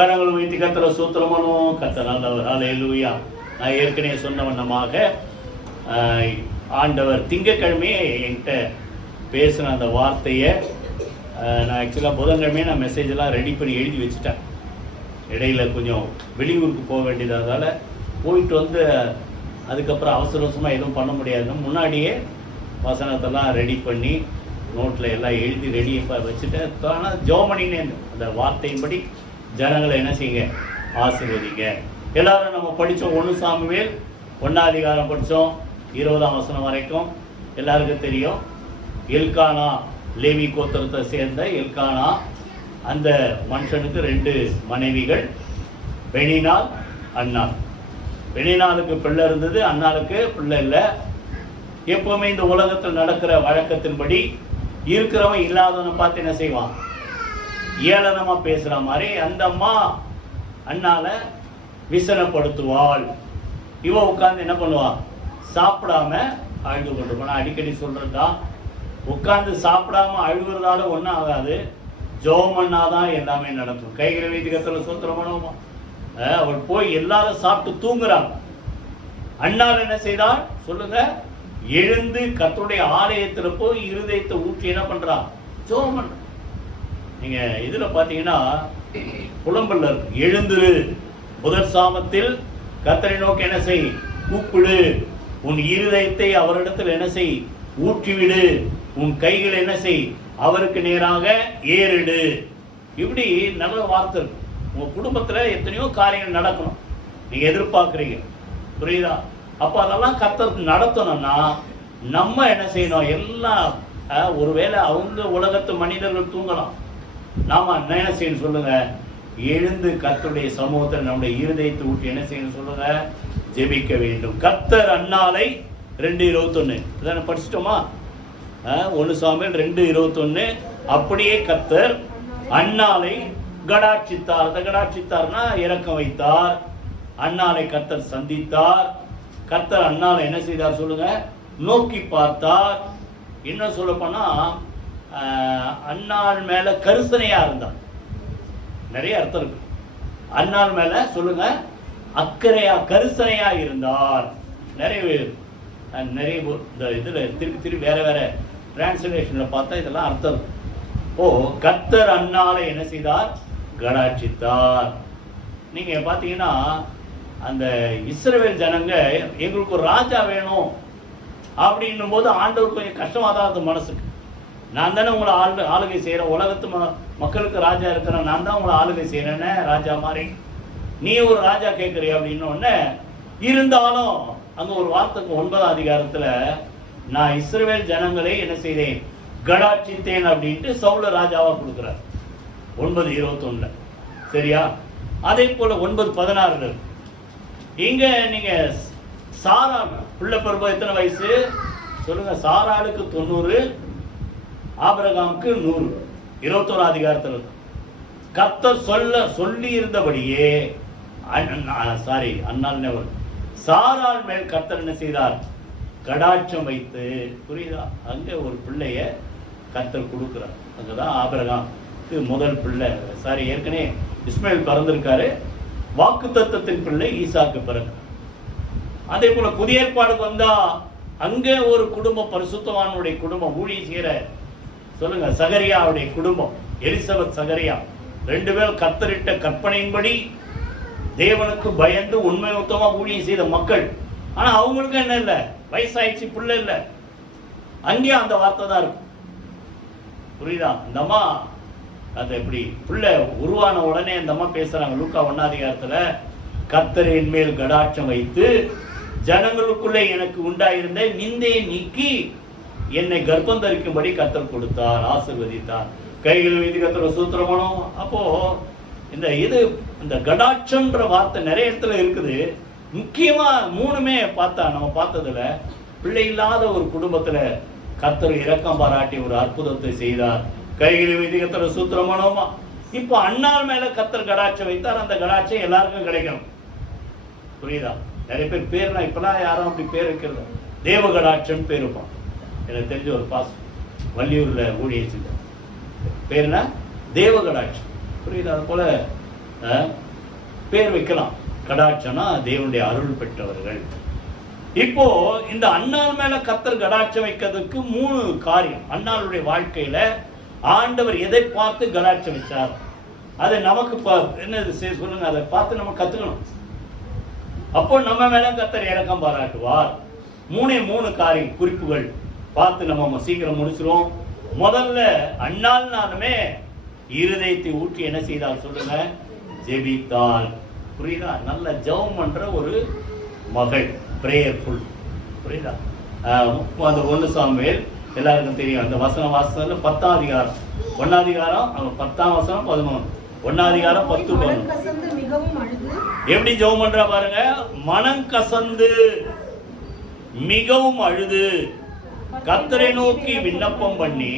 கரங்கள் வைத்து கத்தரை சூத்திரமனும் கத்த நல்லவர். அல்லேலூயா. நான் ஏற்கனவே சொன்ன வண்ணமாக ஆண்டவர் திங்கக்கிழமையே என்கிட்ட பேசின அந்த வார்த்தையை நான் ஆக்சுவலாக புதன்கிழமையே நான் மெசேஜெல்லாம் ரெடி பண்ணி எழுதி வச்சுட்டேன். இடையில கொஞ்சம் வெளியூருக்கு போக வேண்டியதால் போயிட்டு வந்து அதுக்கப்புறம் அவசர அவசரமாக எதுவும் பண்ண முடியாதுன்னு முன்னாடியே வசனத்தெல்லாம் ரெடி பண்ணி நோட்டில் எல்லாம் எழுதி ரெடி வச்சுட்டேன். ஆனால் ஜோமணின்னு அந்த வார்த்தையின்படி ஜனங்களை என்ன செய்யுங்க, ஆசீர்வதிங்க. எல்லாரும் நம்ம படித்தோம் 1 சாமுவேல் 1ஆம் அதிகாரம் படித்தோம் 20ஆம் வசனம் வரைக்கும் எல்லாருக்கும் தெரியும். எல்கானா, லேவி கோத்திரத்தை சேர்ந்த எல்கானா, அந்த மனுஷனுக்கு 2 மனைவிகள், பெனினால், அன்னாள். பெனினாலுக்கு பிள்ளை இருந்தது, அன்னாளுக்கு பிள்ளை இல்லை. எப்பவுமே இந்த உலகத்தில் நடக்கிற வழக்கத்தின்படி இருக்கிறவன் இல்லாதவனை பார்த்து என்ன செய்வான், ஏளனமா பேசுற மாதிரி அந்த அம்மா அண்ணால விசனப்படுத்துவாள். இவ உட்கார்ந்து என்ன பண்ணுவா, சாப்பிடாம அழுது கொண்டு. அடிக்கடி சொல்றதுதான், உட்கார்ந்து சாப்பிடாம அழுகுறதால ஒன்றும் ஆகாது, ஜெபம் பண்ணாதான் எல்லாமே நடக்கும். கைகளை வைத்து கத்தல சூத்திரம் பண்ணுவோமா. அவள் போய் எல்லாரும் சாப்பிட்டு தூங்குறாங்க. அண்ணால் என்ன செய்தாள் சொல்லுங்க, எழுந்து கர்த்தருடைய ஆலயத்தில் போய் இருதயத்தை ஊற்றி என்ன பண்றான், ஜெபம் பண்ற. நீங்க இதுல பாத்தீங்கன்னா புலம்பல்ல இருக்கு, எழுந்துரு, முதல் சாமத்தில் கர்த்தரை நோக்கி என்ன செய், கூப்பிடு, உன் இருதயத்தை அவரிடத்தில் என்ன செய், ஊற்றிவிடு, உன் கைகள் என்ன செய், அவருக்கு நேராக ஏறிடு. இப்படி நல்ல வார்த்தை இருக்கு. உங்க குடும்பத்துல எத்தனையோ காரியங்கள் நடக்கணும், நீங்க எதிர்பார்க்குறீங்க, புரியுதா? அப்ப அதெல்லாம் கர்த்தர் நடத்தணும்னா நம்ம என்ன செய்யணும், எல்லாம் ஒருவேளை அவங்க உலகத்து மனிதர்கள் தூங்கலாம், நாம என்ன செய்யணும் சொல்லுங்க, எழுந்து கர்த்தருடைய சமூகத்தில் நம்முடைய இருதயத்தை ஊட்டி என்ன செய்யணும் சொல்லுங்க, ஜெபிக்க வேண்டும். கர்த்தர் அன்னாளை 2:21 இதான படிச்சிட்டோமா? 1 சாமுவேல் 2:21 அப்படியே கர்த்தர் அன்னாளை கடாட்சித்தார். அந்த கடாட்சித்தார்னா இரக்கம் வைத்தார். அன்னாளை கர்த்தர் சந்தித்தார். கர்த்தர் அன்னாளை என்ன செய்தார் சொல்லுங்க, நோக்கி பார்த்தார். என்ன சொல்ல போனா அன்னாள் மேல கருசனையா இருந்தார். நிறைய அர்த்தம் இருக்கு. அன்னாள் மேல சொல்லுங்க அக்கறையா கருசனையா இருந்தார். நிறைய இந்த இதுல திருப்பி வேற வேற டிரான்ஸ்லேஷன்ல பார்த்தா இதெல்லாம் அர்த்தம். ஓ, கர்த்தர் அன்னாளை என்ன செய்தார், கடாட்சித்தார். நீங்க பாத்தீங்கன்னா அந்த இஸ்ரவேல் ஜனங்க எங்களுக்கு ஒரு ராஜா வேணும் அப்படின்னும் போது ஆண்டவர் கொஞ்சம் கஷ்டமா தான் அந்த மனசுக்கு. நான் தானே உங்களை ஆளுகை செய்யறேன், உலகத்து மக்களுக்கு ராஜா இருக்கிறேன், நான் தான் உங்களை ஆளுகை செய்யறேன்னு ராஜா மாதிரி நீ ஒரு ராஜா கேட்குறிய அப்படின்னு. இருந்தாலும் அங்க ஒரு வார்த்தைக்கு 9ஆம் அதிகாரத்துல நான் இஸ்ரவேல் ஜனங்களை என்ன செய்தேன், கடாட்சித்தேன் அப்படின்ட்டு சவுல ராஜாவா கொடுக்குறார் 9:21. சரியா? அதே போல 9:16 இங்க நீங்க சாராள் பிள்ளை பருவம் எத்தனை வயசு சொல்லுங்க, சாராளுக்கு 90, ஆபிரகாமுக்கு 100. 21ஆம் அதிகாரத்தில் கர்த்தர் சொல்லி இருந்தபடியே அன்னாள் சாராள் மேல் கர்த்தர் என்ன செய்தார், கடாட்சம் வைத்து. புரியுதா? அங்க ஒரு பிள்ளைய கர்த்தர் கொடுக்கிறார். அங்கதான் ஆபிரகாமுக்கு முதல் பிள்ளை. ஏற்கனவே இஸ்மாயில் பிறந்திருக்காரு, வாக்கு தத்தத்தின் பிள்ளை ஈசாக்கு பிறகு. அதே போல புதிய ஏற்பாடுக்கு வந்தா அங்க ஒரு குடும்பம், பரிசுத்தவானுடைய குடும்பம், ஊழிய செய்கிற சொல்லுங்க சகரியாவுடைய குடும்பம், எலிசபெத் சகரியா 2 பேரும் கர்த்தரிட்ட கற்பனையின்படி தேவனுக்கு பயந்து உண்மை மொத்தமா ஊழியம் செய்த மக்கள். ஆனா அவங்களுக்கு என்ன இல்லை, வயசாயிடுச்சு, பிள்ளை இல்லை. அங்கேயும் அந்த வார்த்தை தான் இருக்கும். புரியுதா? அந்த அம்மா அது எப்படி பிள்ளை உருவான உடனே அந்த அம்மா பேசுறாங்க லூக்கா 1ஆம் அதிகாரத்துல, கர்த்தர் என் மேல் கடாட்சம் வைத்து ஜனங்களுக்குள்ளே எனக்கு உண்டாயிருந்த நிந்தையை நீக்கி என்னை கர்ப்பம் தரிக்கும்படி கர்த்தர் கொடுத்தார், ஆசீர்வதித்தார். கைகள் வைத்து கர்த்தர் சூத்திரமானோம். அப்போ இந்த கடாட்சம்ன்ற வார்த்தை நிறைய இடத்துல இருக்குது. முக்கியமா 3மே பார்த்தா நம்ம பார்த்ததுல பிள்ளை இல்லாத ஒரு குடும்பத்துல கர்த்தர் இரக்கம் பாராட்டி ஒரு அற்புதத்தை செய்தார். கைகளை வைத்து கர்த்தர் சூத்திரமானோமா. இப்போ அன்னாள் மேல கர்த்தர் கடாட்சம் வைத்தார். அந்த கடாட்சம் எல்லாருக்கும் கிடைக்கணும். புரியுதா? நிறைய பேர் பேர்னா இப்பெல்லாம் யாரும் அப்படி பேர் வைக்கிறது, தேவ கடாட்சம் பேர் வைப்பான். எனக்கு தெரிஞ்ச ஒரு பாஸ் வள்ளியூர்ல ஊழியர் பேர்னா தேவ கடாட்சம். புரியுதா? அது போல பேர் வைக்கலாம். கடாட்சம்னா தேவனுடைய அருள் பெற்றவர்கள். இப்போ இந்த அன்னாள் மேல கர்த்தர் கடாட்சம் வைக்கிறதுக்கு 3 காரியம். அன்னாளுடைய வாழ்க்கையில ஆண்டவர் எதை பார்த்து கடாட்சம் வச்சார், அதை நமக்கு என்னது சொல்லுங்க, அதை பார்த்து நம்ம கத்துக்கணும். அப்போ நம்ம மேல கர்த்தர் இரக்கம் பாராட்டுவார். 3 காரியம் குறிப்புகள் பார்த்து நம்ம சீக்கிரம் முடிச்சிரும். முதல்ல அன்னாள்னாலுமே இருதயத்தை ஊற்றி என்ன செய்தால் சொல்லுங்க, ஜெபித்தாள். புரியுதா? நல்ல ஜெபம் பண்ற ஒரு மகள், பிரேயர்ஃபுல். புரியுதா? அந்த 1 சாமுவேல் எல்லாருக்கும் தெரியும். அந்த வசனம் வாசனத்துல 10ஆம் அதிகாரம் 1ஆம் அதிகாரம் 10ஆம் வசனம் 11, 1ஆம் அதிகாரம் 10 11. எப்படி ஜெபம் பண்றா பாருங்க. மனம் கசந்து மிகவும் அழுது கர்த்தரை நோக்கி விண்ணப்பம் பண்ணி,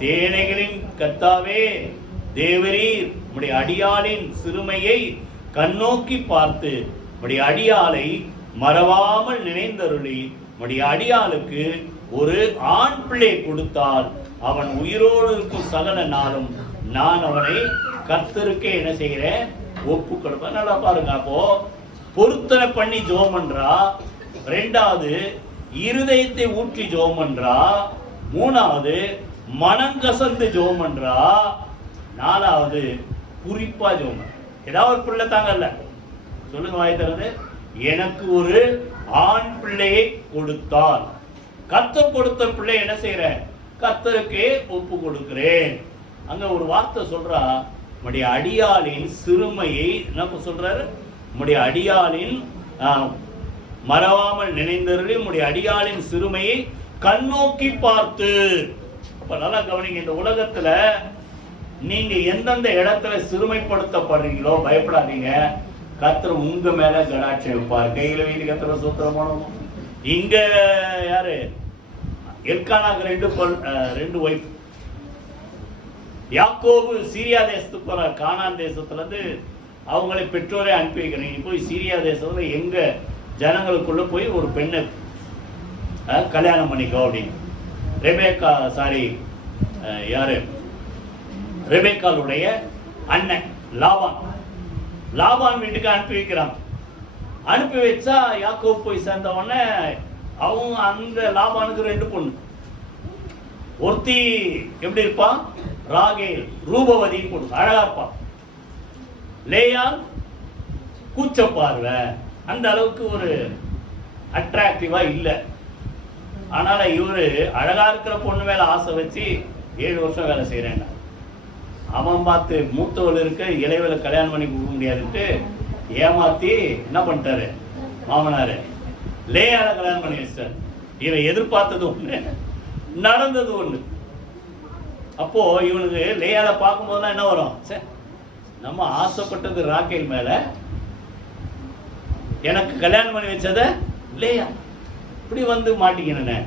சேனைகளின் கர்த்தாவே தேவரீர் உம்முடைய அடியாளின் சிறுமையை கண்ணோக்கி பார்த்து உம்முடைய அடியாளை மறவாமல் நினைந்தருளி உம்முடைய அடியாளுக்கு ஒரு ஆண் பிள்ளை கொடுத்தால் அவன் உயிரோடு இருக்கும் சகல நாளும் நான் அவனை கர்த்தருக்கே என்ன செய்கிறேன், ஒப்பு கொடுப்பேன். நல்லா பாருங்க. அப்போ பொருத்தனை பண்ணி ஜெபம் பண்றா. 2வது இருதயத்தை ஊற்றி ஜெபம் பண்றா. 3வது மனங்கசந்து ஜெபம் பண்றா. 4வது குறிப்பா ஜெபம். ஏதாவது ஒரு பிள்ளை தாங்கல்ல, சொல்லுங்க வாய் தரது, எனக்கு ஒரு ஆண் பிள்ளையை கொடுத்தால், கர்த்தர் கொடுத்த பிள்ளை என்ன செய்யறேன், கர்த்தருக்கே ஒப்பு கொடுக்கிறேன். அங்க ஒரு வார்த்தை சொல்றா, உம்முடைய அடியாளின் சிறுமையை என்ன சொல்றாரு, உம்முடைய அடியாளின் மறவாமல் நினைந்தருளி உம்முடைய அடியாளின் சிறுமையை கண்ணோக்கி பார்த்து. அப்ப நல்லா கவனிங்க. இந்த உலகத்துல நீங்க எந்தெந்த இடத்துல சிறுமைப்படுத்தப்படுறீங்களோ பயப்படாதீங்க, கர்த்தர் உங்க மேல கடாட்சம் வைப்பார். கையில வீட்டு கர்த்தர் சூத்திரமான. இங்க யாரு, எல்கானாக்கு 2 ஒய்ஃப். யாக்கோபு சீரியா தேசத்துக்கு போற, கானான் தேசத்துல இருந்து அவங்களை பெற்றோரை அனுப்பி வைக்கிறேன், நீ போய் சீரியா தேசத்துல எங்க ஜனங்களுக்குள்ள போய் ஒரு பெண்ணை கல்யாணம் பண்ணிக்கோ அப்படின்னு. ரெபேக்கா யாரு, ரெபேக்காளுடைய அண்ணன் லாபான் வீட்டுக்கு அனுப்பி வைக்கிறான். அனுப்பி வச்சா யாக்கோபு போய் சேர்ந்த உடனே அவங்க அந்த லாபானுக்கு 2 பொண்ணு. ஒருத்தி எப்படி இருப்பான், ராகேல் ரூபவதி பொண்ணு, அழகா இருப்பான். லேயால் கூச்ச பார்வை, அந்த அளவுக்கு ஒரு அட்ராக்டிவா இல்லை. ஆனால இவரு அழகா இருக்கிற பொண்ணு மேல ஆசை வச்சு 7 வருஷம் வேலை செய்யறேன். அவன் பார்த்து மூத்தவள் இருக்க இளைவலை கல்யாணம் பண்ணி கொடுக்க முடியாதுன்ட்டு ஏமாத்தி என்ன பண்ணிட்டாரு மாமனாரு, லேயால கல்யாணம் பண்ணி வச்சிட்டாரு. இவன் எதிர்பார்த்தது ஒண்ணு, நடந்தது ஒண்ணு. அப்போ இவனுக்கு லேயால பார்க்கும் போதுதான் என்ன வரும், நம்ம ஆசைப்பட்டது ராக்கேல் மேல, எனக்கு கல்யாணம் பண்ணி வச்சத லேயா, இப்படி வந்து மாட்டிக்கினே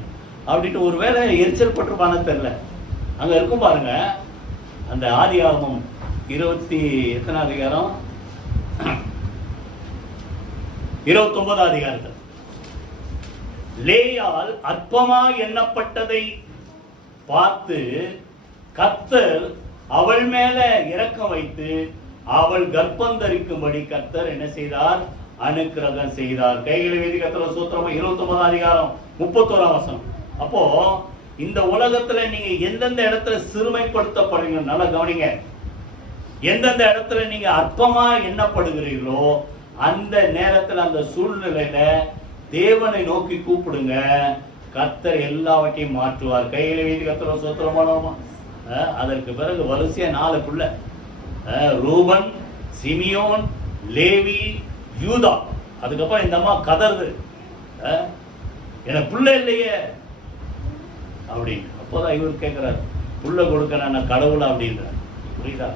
அப்படின்ட்டு ஒரு வேலை எரிச்சல் பட்டிருப்பானு தெரியல. அங்க இருக்கும் பாருங்க, அந்த ஆதியாகமம் 20 அதிகாரம் 29 அதிகாரத்தில் லேயால் அற்பமா எண்ணப்பட்டதை பார்த்து கர்த்தர் அவள் மேல இரக்கம் வைத்து அவள் கர்ப்பம் தரிக்கும்படி கர்த்தர் என்ன செய்தார், அனுக்கிரகம் செய்தார். கைகளை வீதி கர்த்தர் சூத்திரம் 29 அதிகாரம் 31 வசனம். அப்போ இந்த உலகத்துல நீங்க எந்தெந்த இடத்துல சிறுமைப்படுத்தப்படுங்க, நல்லா கவனிங்க. எந்தெந்த இடத்துல நீங்க அற்பமா எண்ணப்படுகிறீர்களோ அந்த நேரத்துல அந்த சூழ்நிலையில தேவனை நோக்கி கூப்பிடுங்க, கர்த்தர் எல்லாவற்றையும் மாற்றுவார். கையில வீதி கர்த்தர் சூத்திரமானோமா. அதற்கு பிறகு வரிசையா 4 பிள்ளை, ரூபன், சிமியோன், லேவி, யூதா. அதுக்கப்புறம் இந்த அம்மா கதறுது, எனக்கு பிள்ளை இல்லையே அப்படின்னு. அப்போதான் இவர் கேட்கிறார், புள்ள கொடுக்க நான் கடவுளா அப்படின்றார். புரியுதா?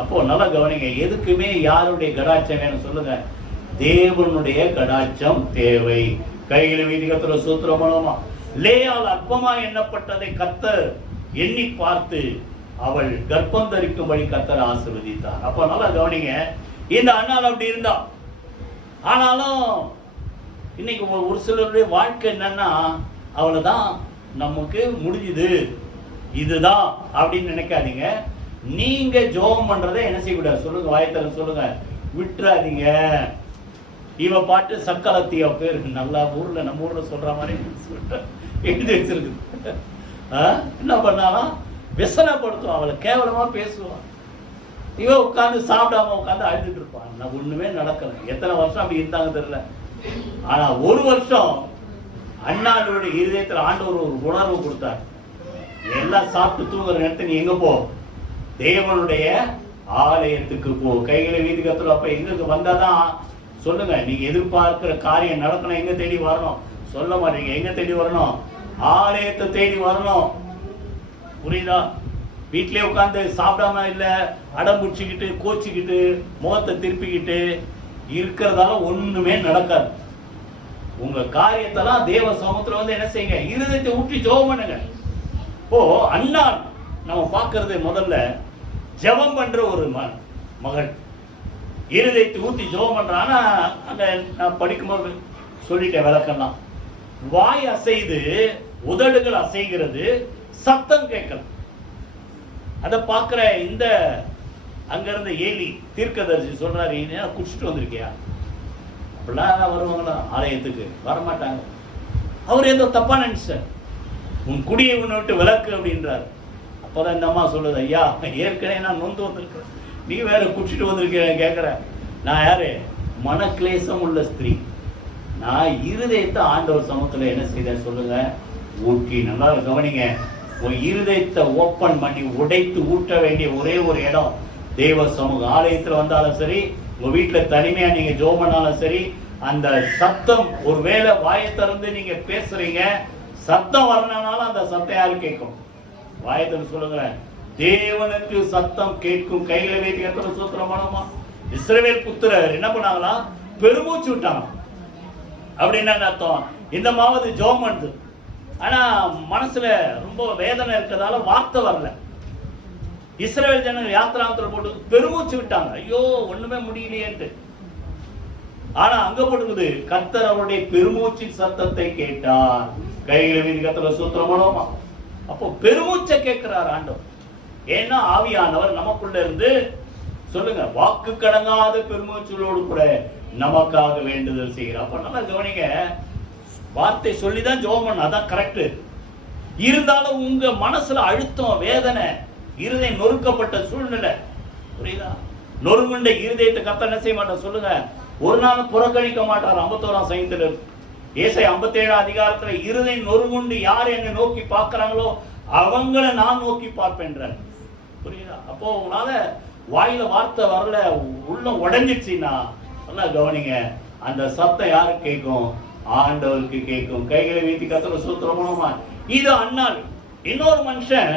அப்போ நல்லா கவனிங்க. எதுக்குமே யாருடைய கடாட்சம் வேணும் சொல்லுங்க, தேவனுடைய கடாட்சம் தேவை. கையில வீதி கர்த்தர சூத்திரமானோமா. லேயால் அற்பமா எண்ணப்பட்டதை கர்த்தர் எண்ணி பார்த்து அவள் கர்ப்பம் தரிக்கும்படி கர்த்தர் ஆசீர்வதித்தார். அப்போ நல்லா கவனிங்க. இந்த அண்ணால் அப்படி இருந்தா, ஆனாலும் இன்னைக்கு ஒரு சிலருடைய வாழ்க்கை என்னன்னா, அவ்வளவுதான் நமக்கு முடிஞ்சுது இதுதான் அப்படின்னு நினைக்காதீங்க. நீங்க ஜெபம் பண்றதை என்ன செய்யக்கூடாது சொல்லுங்க, வாயத்தர சொல்லுங்க, விட்டுறாதீங்க. இவ பாட்டு சக்கலத்தியா பேர் நல்லா ஊர்ல நம்ம ஊர்ல சொல்ற மாதிரி எழுதி வச்சிருக்கு. என்ன பண்ணாலும் விசனப்படுத்தும், அவளை கேவலமா பேசுவான். இவ உட்காந்து சாப்பிடாம உட்காந்து அழுதுட்டு இருப்பான். நான் ஒண்ணுமே நடக்கல. எத்தனை வருஷம் அப்படி இருந்தாங்க தெரியல. ஆனா ஒரு வருஷம் அண்ணாளுடைய இருதயத்தில் ஆண்டவர் ஒரு உணர்வு கொடுத்தார். எல்லாம் சாப்பிட்டு தூங்குற நேரத்தை நீ எங்க போ, தேவனுடைய ஆலயத்துக்கு போ, கைகளை வீட்டு கத்துல. அப்ப எங்களுக்கு வந்தாதான் சொல்லுங்க, நீங்க எதிர்பார்க்கிற காரியம் நடக்கணும். எங்க தேடி வரணும் சொல்ல மாட்டீங்க. எங்க தேடி வரணும்? ஆலயத்தை தேடி வரணும். புரியுதா? வீட்டிலே உட்காந்து சாப்பிடாம இல்ல, அடம் பிடிச்சிக்கிட்டு கோச்சிக்கிட்டு முகத்தை திருப்பிக்கிட்டு இருக்கிறதால ஒண்ணுமே நடக்காது. உங்க காரியத்தெல்லாம் தேவ சமூகத்துல வந்து என்ன செய்யுங்க, இருதயத்தை ஊற்றி ஜெபம் பண்ணுங்க. அண்ணா நம்ம பார்க்கறது முதல்ல ஜெபம் பண்ற ஒரு மகள் இருதயத்தை ஊற்றி ஜெபம் பண்றான். அங்க நான் படிக்கும்போது சொல்லிட்டேன் விளக்கம்லாம். வாய் அசைது உதடுகள் அசைகிறது, சத்தம் கேட்கல. அதை பார்க்கிற இந்த அங்க இருந்த ஏலி தீர்க்கதரிசி சொல்றாரு, குடிச்சிட்டு வந்திருக்கியா? அப்படிலாம் வருவாங்களா ஆலயத்துக்கு? வரமாட்டாங்க. அவர் ஏதோ தப்பா நினைச்சார். உன் குடியை உன்னை விட்டு விளக்கு அப்படின்றாரு. அப்பதான் இந்த அம்மா சொல்லுது, ஐயா ஏற்கனவே நான் நொந்து வந்திருக்கிறேன், நீ வேற குடிச்சிட்டு வந்திருக்கேன் கேட்கிற. நான் யாரு? மனக்லேசம் உள்ள ஸ்திரீ. நான் இருதயத்தை ஆண்டவர் சமூகத்துல என்ன செய்தேன் சொல்லுங்க, ஊட்டி. நல்லா கவனிங்க. உன் இருதயத்தை ஓப்பன் பண்ணி உடைத்து ஊட்ட வேண்டிய ஒரே ஒரு இடம் தேவ சமூகம். ஆலயத்துல வந்தாலும் சரி, உங்க வீட்டுல தனிமையா நீங்க ஜெபம் பண்ணாலும் சரி, அந்த சத்தம், ஒருவேளை வாயை திறந்து நீங்க பேசுறீங்க, சத்தம் வரணும்னாலும் அந்த சத்தம் யாரு கேட்கும்? வாயை திறந்து சொல்லுங்க, தேவனுக்கு சத்தம் கேட்கும். கையில வைத்து எத்தனை சூத்திரம் பண்ணுமா? இஸ்ரவேல் புத்திரர் என்ன பண்ணாங்களா? பெருமூச்சு விட்டாங்க. அப்படின்னு அர்த்தம், இந்த மாவது ஜெபம் பண்ணுது, ஆனா மனசுல ரொம்ப வேதனை இருக்கிறதால வார்த்தை வரல. இஸ்ரவேல் ஜனங்கள் யாத்திராமத்துல போட்டு பெருமூச்சு விட்டாங்க, ஐயோ ஒண்ணுமே முடியலையேன்ட்டு. ஆனா அங்க போட்டுக்குது, கர்த்தர் அவருடைய பெருமூச்சின் சத்தத்தை கேட்டார். கையில வீதி கர்த்தர் சூத்திரம் பண்ணுவோமா? அப்போ பெருமூச்சை கேட்கிறார் ஆண்டவர். ஏன்னா ஆவியானவர் நமக்குள்ள இருந்து சொல்லுங்க, வாக்கு கடங்காத பெருமூச்சலோடு கூட நமக்காக வேண்டுதல் செய்கிறார். அப்ப நல்லா கவனிங்க, வார்த்தை சொல்லிதான் ஜெபம் பண்ண, அதான் கரெக்ட். இருந்தாலும் உங்க மனசுல அழுத்தம், வேதனை, இருதயம் நொறுக்கப்பட்ட சூழ்நிலை, புரியுதா? நொறுங்குண்ட இருதயத்தை கர்த்தர் என்ன செய்ய மாட்டார் சொல்லுங்க, ஒரு நாள் புறக்கணிக்க மாட்டார். 51ஆம் சங்கீதத்துல ஏசாயா 57ஆம் அதிகாரத்துல, இருதயம் நொறுங்குண்டு யார் என்னை நோக்கி பார்க்கிறாங்களோ அவங்களை நான் நோக்கி பார்ப்பேன்றார். புரியுதா? அப்போ உங்களால வாயில வார்த்தை வரல, உள்ள உடைஞ்சிச்சுன்னா நல்லா கவனிங்க, அந்த சத்தம் யாருக்கு கேட்கும்? ஆண்டவருக்கு கேட்கும். கைகளை வீட்டி கர்த்தர் சூத்திரமா. இது அண்ணாள். இன்னொரு மனுஷன்,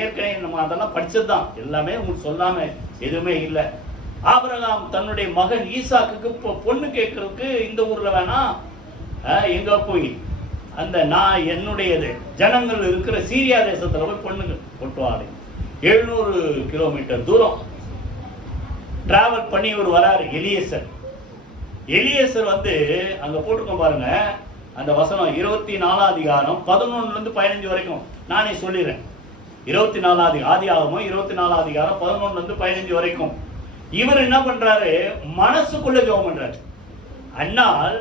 ஏற்கனவே நம்ம அதெல்லாம் படிச்சதுதான், எல்லாமே உங்களுக்கு சொல்லாம எதுவுமே இல்லை. ஆபிரகாம் தன்னுடைய மகன் ஈசாக்குக்கு பொண்ணு கேட்கறதுக்கு இந்த ஊர்ல வேணா, எங்க போய் அந்த நான் என்னுடையது ஜனங்கள் இருக்கிற சீரியா தேசத்துல போய் பொண்ணுங்க கொட்டுவாரு. 700 கிலோமீட்டர் தூரம் டிராவல் பண்ணி இவர் வராரு. எலியேசர் வந்து அங்க போட்டுக்கோ பாருங்க, அந்த வசனம் 24ஆம் அதிகாரம் 11 இருந்து 15 வரைக்கும் நானே சொல்லிடுறேன். 24ஆம் ஆதியாகமம் 24ஆம் அதிகாரம் 11 இருந்து 15 வரைக்கும். இவர் என்ன பண்றாரு? மனசுக்குள்ள ஜெபம் பண்றாரு. அண்ணால்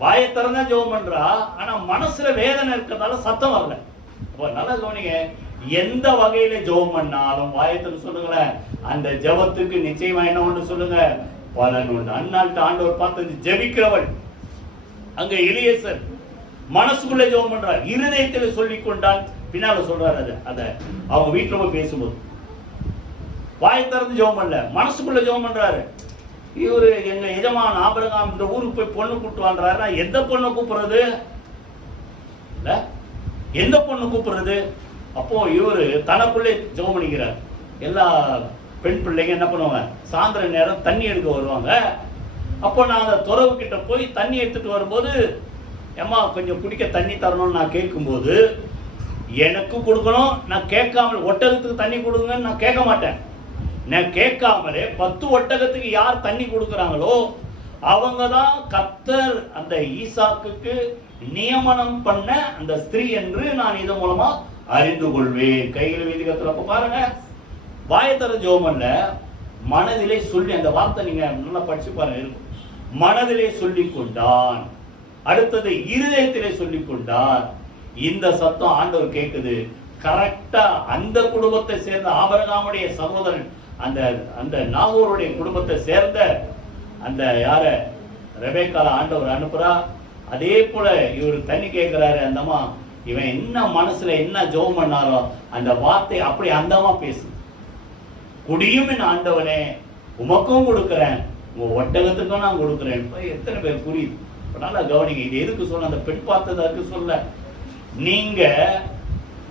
வாயை திறந்தா ஜெபம் பண்றா, ஆனா மனசுல வேதனை இருக்கிறதால சத்தம் வரல. நல்லா கவனிங்க, எந்த வகையில ஜெபம் பண்ணாலும் வாயத்தில் சொல்லுங்களேன், அந்த ஜெபத்துக்கு நிச்சயமா என்ன ஒன்று சொல்லுங்க, பலன் உண்டு. அண்ணால்ட்ட ஆண்டவர் பார்த்து ஜெபிக்கிறவள். அங்க எலியேசர் மனசுக்குள்ள ஜெபம் பண்றார், இருதயத்தில் சொல்லிக் கொண்டால் பின்னால சொல்றாரு. அத அவங்க வீட்டுல போய் பேசும்போது வாயை திறந்து ஜெபம் பண்ணல, மனசுக்குள்ள ஜெபம் பண்றாரு. இவரு எங்க எஜமான் ஆபிரகாம் இந்த ஊருக்கு போய் பொண்ணு கூட்டு வாழ்றாரு. எந்த பொண்ணை கூப்பிடுறது? எந்த பொண்ணு கூப்பிடுறது? அப்போ இவரு தனக்குள்ளே ஜெபம் பண்ணிக்கிறார். எல்லா பெண் பிள்ளைங்க என்ன பண்ணுவாங்க, சாயந்தர நேரம் தண்ணி எடுக்க வருவாங்க. அப்போ நான் அந்த துறவு கிட்ட போய் தண்ணி எடுத்துட்டு வரும்போது, ஏம்மா கொஞ்சம் குடிக்க தண்ணி தரணும்னு நான் கேட்கும்போது, எனக்கு கொடுக்கணும், நான் கேட்காமல் ஒட்டகத்துக்கு தண்ணி கொடுங்கன்னு நான் கேட்க மாட்டேன். நான் கேட்காமலே 10 ஒட்டகத்துக்கு யார் தண்ணி கொடுக்குறாங்களோ அவங்க தான் கர்த்தர் அந்த ஈசாக்குக்கு நியமனம் பண்ண அந்த ஸ்திரீ என்று நான் இதன் மூலமா அறிந்து கொள்வேன். கைகளை வீதி கத்துறப்ப பாருங்க, வாயத்தர ஜோமல்ல மனதிலே சொல்லி, அந்த வார்த்தை நீங்க நல்லா படிச்சு பாருங்க இருக்கும். மனதிலே சொல்லி கொண்டான், அடுத்தது இருதயத்திலே சொல்லி கொண்டான். இந்த சத்தம் ஆண்டவர் கேட்குது. கரெக்டா அந்த குடும்பத்தை சேர்ந்த ஆபிரகாமுடைய சகோதரன், அந்த அந்த நாகோருடைய குடும்பத்தை சேர்ந்த அந்த யார ரெபேக்கால ஆண்டவர் அனுப்புறா. அதே போல இவர் தண்ணி கேட்கிறாரு. அந்தம்மா இவன் என்ன மனசுல என்ன ஜெபம் பண்ணாரோ அந்த வார்த்தை அப்படி அந்தமா பேசு. குடியும் என் ஆண்டவனே உமக்கும் கொடுக்கிறேன், உங்க ஒட்டகத்துக்கும் நான் கொடுக்கிறேன். எத்தனை பேர் புரியுது? நல்லா கவனிங்க. இது எதுக்கு சொல்ல? அந்த பெண் பார்த்ததற்கு சொல்ல. நீங்க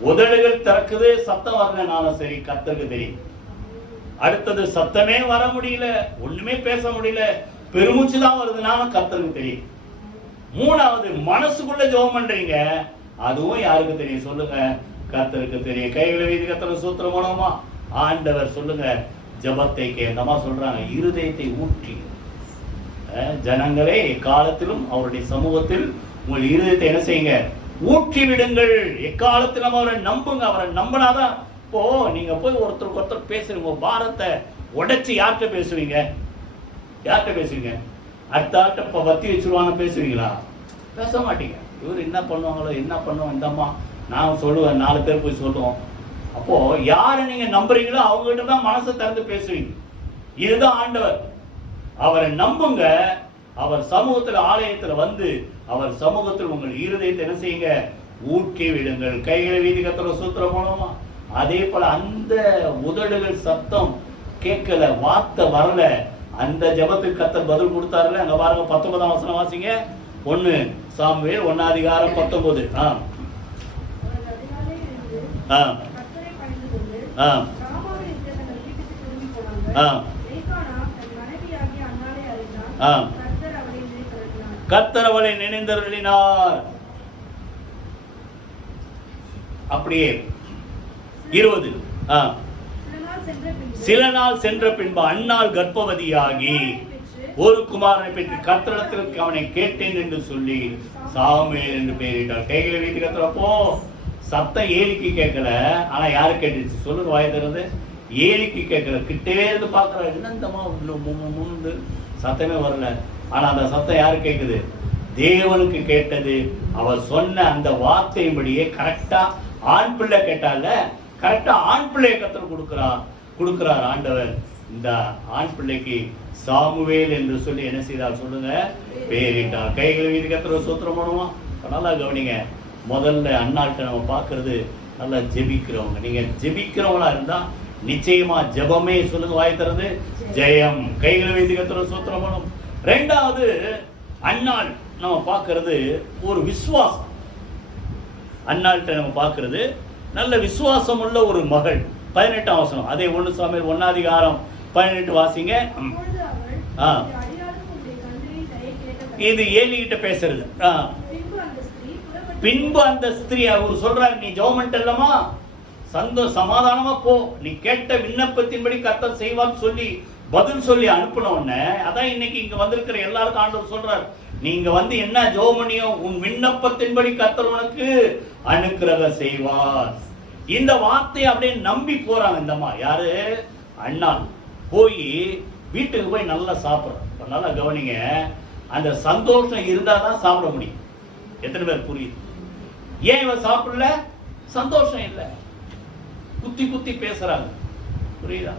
உதடுகள் திறக்குது, சத்தம் வரலனாலும் சரி, கர்த்தருக்கு தெரியும். அடுத்தது சத்தமே வர முடியல, ஒண்ணுமே பேச முடியல, பெருமூச்சு தான் வருதுனாலும் கர்த்தருக்கு தெரியும். மூணாவது, மனசுக்குள்ள ஜெபம் பண்றீங்க, அதுவும் யாருக்கு தெரியும் சொல்லுங்க? கர்த்தருக்கு தெரியும். கைகளை வீதி கர்த்தர் சூத்திரம் மூலமா ஆண்டவர் சொல்லுங்க ஜெபத்தை கேந்தமா சொல்றாங்க. இருதயத்தை ஊற்றி ஜனங்களே எக்காலத்திலும் அவருடைய சமூகத்தில் உங்கள் இருதயத்தை என்ன செய்யுங்க? ஊற்றி விடுங்கள். எக்காலத்திலும் அவரை நம்புங்க. அவரை நம்பினாதான். இப்போ நீங்க போய் ஒருத்தருக்கு ஒருத்தர் பேசுறீங்க, பாரத்தை உடைச்சு யார்கிட்ட பேசுவீங்க? யார்கிட்ட பேசுவீங்க? அடுத்த ஆள்கிட்ட இப்போ வத்தி வச்சிருவாங்க பேசுவீங்களா? பேச மாட்டீங்க. இவர் என்ன பண்ணுவாங்களோ, என்ன பண்ணுவோம் இந்தம்மா நான் சொல்லுவேன், 4 பேர் போய் சொல்லுவோம். அப்போ யாரை நீங்க நம்புறீங்களோ அவங்ககிட்ட தான் மனசை திறந்து பேசுவீங்க. இதுதான் ஆண்டவர். அவரை நம்புங்க. அவர் சமூகத்தில் ஆலயத்தில் வந்து அவர் சமூகத்தில் உங்கள் இருதயத்தை என்ன செய்யுங்க? ஊற்றி விடுங்கள். கைகளை வீதி கத்துற சூத்திரம் மூலமா அதே போல அந்த உதடுகள் சத்தம் கேட்கல, வார்த்தை வரல, அந்த ஜெபத்துக்கு கர்த்தர் பதில் கொடுத்தாருல. அங்க பாருங்க 19ஆம் வசனம் வாசிங்க. 1 சாமுவேல் 1:19. கர்த்தர் அவளை நினைந்தருளினார். அப்படியே 20. சில நாள் சென்ற பின்பு அன்னாள் கர்ப்பவதியாகி ஒரு குமாரனை பெற்று கர்த்தரிடத்தில் அவனை கேட்டேன் என்று சொல்லி சாமுவேல் என்று பெயரிட்டார். கைகளை வீட்டு கத்துறப்போ சத்தம் ஏலிக்கு கேட்கல, ஆனா யாரு கேட்டுச்சு சொல்லுங்க? வாய திறந்து. ஏலிக்கு கேட்கல. கிட்டவே இருந்து பாக்குற என்னந்தமா முன்னு சத்தமே வரல. ஆனா அந்த சத்தம் யாரு கேட்குது? தேவனுக்கு கேட்டது. அவர் சொன்ன அந்த வார்த்தையின்படியே கரெக்டா ஆண் பிள்ளை கேட்டால, கரெக்டா ஆண் பிள்ளையை கர்த்தர் கொடுக்கிறார் ஆண்டவர். இந்த ஆண் பிள்ளைக்கு சாமுவேல் என்று சொல்லி என்ன செய்தார் சொல்லுங்க? பேரிட்டார். கைகளை வீதி கர்த்தர் சூத்திரம் பண்ணுவோம். நல்லா கவனிங்க. முதல்ல அந்நாட்டை நம்ம பார்க்கறது நல்லா ஜெபிக்கிறவங்க. நீங்க ஜெபிக்கிறவங்களா இருந்தா நிச்சயமா ஜெபமே சொல்லுங்க வாய் திறந்து ஜெயம். கைகளை வீதி கர்த்தர் சூத்திரம் பண்ணும். 2வது அந்நாள் நம்ம பார்க்கறது ஒரு விசுவாசம். அந்நாள்கிட்ட நம்ம பார்க்கறது நல்ல விசுவாசம் உள்ள ஒரு மகள். 18ஆம் வசனம். அதே 1 சாமுவேல் 1:18 வாசிங்க. இது ஏலிகிட்ட பேசுறது. பின்பு அந்த ஸ்திரீ அவர் சொல்றாரு, நீ ஜெபம் பண்ணிட்டல்லமா, சமாதானமா போ, நீ கேட்ட விண்ணப்பத்தின்படி கர்த்தர் செய்வான்னு சொல்லி பதில் சொல்லி அனுப்பின உடனே, அதான் இன்னைக்கு இங்க வந்திருக்கிற எல்லாருக்கும் ஆண்டவர் சொல்றார், நீங்க வந்து என்ன ஜெபம் பண்ணியோ உன் விண்ணப்பத்தின்படி கர்த்தர் உனக்கு அனுக்கிரகம் செய்வார். இந்த வார்த்தையை அப்படியே நம்பி போறாங்க. இந்தம்மா யாரு? அண்ணா போய் வீட்டுக்கு போய் நல்லா சாப்பிட்றோம். நல்லா கவனிங்க. அந்த சந்தோஷம் இருந்தாதான் சாப்பிட முடியும். எத்தனை பேர் புரியுது? ஏன் இவன் சாப்பிடல? சந்தோஷம் இல்லை. குத்தி குத்தி பேசுறாங்க. புரியுதா?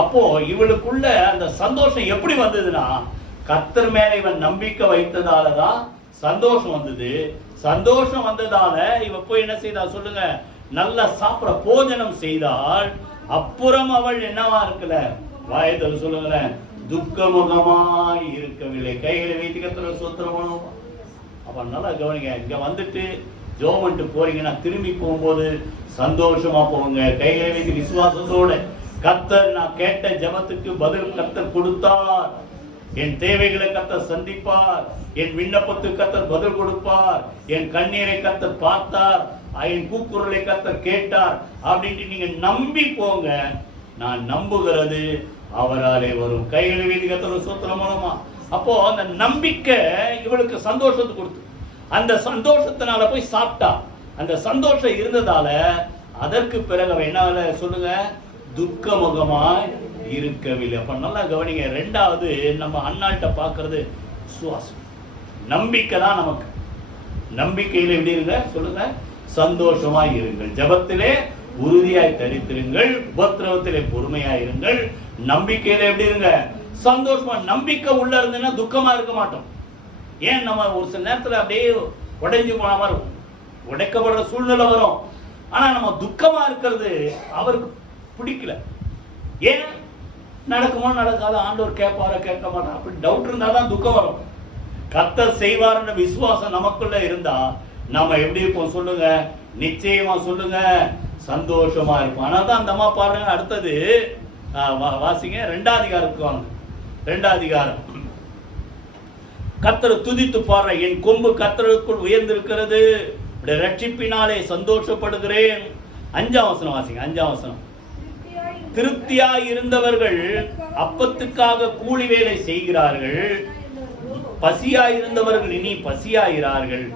அப்போ இவளுக்குள்ள அந்த சந்தோஷம் எப்படி வந்ததுன்னா, கர்த்தர் மேல இவன் நம்பிக்கை வைத்ததாலதான் சந்தோஷம் வந்தது. சந்தோஷம் வந்ததால இவ போய் என்ன செய்தா சொல்லுங்க? நல்லா சாப்பிட போஜனம் செய்தால். அப்புறம் அவள் என்னவா இருக்கல? வாயத்தில் சொல்லுங்களேன், துக்கமுகமாய் இருக்கவில்லை. கைகளை வைத்து கர்த்தர் சூத்திரம். அப்ப நல்லா கவனிங்க. இங்க வந்துட்டு ஜோமன்ட்டு போறீங்கன்னா திரும்பி போகும்போது சந்தோஷமா போங்க. கைகளை வைத்து விசுவாசத்தோட, கர்த்தர் நான் கேட்ட ஜெபத்துக்கு பதில் கர்த்தர் கொடுத்தார், என் தேவைகளை கர்த்தர் சந்திப்பார், என் விண்ணப்பத்துக்கு கர்த்தர் பதில் கொடுப்பார், என் கண்ணீரை கர்த்தர் பார்த்தார், என் கூக்குரலை கர்த்தர் கேட்டார் அப்படின்ட்டு நீங்க நம்பி போங்க. நான் நம்புகிறது அவராலே வரும். கைகளை வீதி கர்த்தர் சூத்திரம் மூலமா. அப்போ அந்த நம்பிக்கை இவளுக்கு சந்தோஷத்தை கொடுத்து, அந்த சந்தோஷத்தினால போய் சாப்பிட்டா. அந்த சந்தோஷம் இருந்ததால அதற்கு பிறகு அவன் என்ன சொல்லுங்க, துக்க முகமாய் இருக்கவில்லை. அப்ப நல்லா கவனிங்க. ரெண்டாவது நம்ம அண்ணாள்கிட்ட பார்க்கறது விசுவாசம், நம்பிக்கை தான். நமக்கு நம்பிக்கையில் எப்படி இருங்க சொல்லுங்க, சந்தோஷமாய் இருங்கள், ஜெபத்திலே உறுதியாய் தரித்திருங்கள், உபத்திரவத்திலே பொறுமையாய் இருங்கள், நம்பிக்கையில எப்படி இருங்க சந்தோஷமா. நம்பிக்கை உள்ள இருந்ததுன்னா துக்கமா இருக்க மாட்டோம். ஏன் நம்ம ஒரு சில நேரத்தில் அப்படியே உடைஞ்சு போன மாதிரி இருக்கும், உடைக்கப்படுற சூழ்நிலை வரும். ஆனா நம்ம துக்கமா இருக்கிறது அவருக்கு பிடிக்கல. ஏன் நடக்குமோ நடக்காத, ஆண்டவர் கேட்பாரா கேட்க மாட்டா, அப்படி டவுட் இருந்தா தான் துக்கம் வரும். கர்த்தர் செய்வார்ன்ற விசுவாசம் நமக்குள்ள இருந்தா நாம எப்படி இருப்போம் சொல்லுங்க, நிச்சயமா சொல்லுங்க, சந்தோஷமா இருப்போம். ஆனால் தான் அந்த அம்மா பாருங்க. அடுத்தது வாசிங்க, 2ஆம் அதிகாரத்துக்கு வாங்க. 2ஆம் அதிகாரம். கர்த்தரை துதித்து பாடுற, என் கொம்பு கர்த்தருக்குள் உயர்ந்திருக்கிறது, ரட்சிப்பினாலே சந்தோஷப்படுகிறேன். 5ஆம் வசனம் வாசிங்க. 5ஆம் வசனம். திருப்தியாய் இருந்தவர்கள் அப்பத்துக்காக கூலி வேலை செய்கிறார்கள், பசியாய் இருந்தவர்கள் இனி பசியாகிறார்கள்,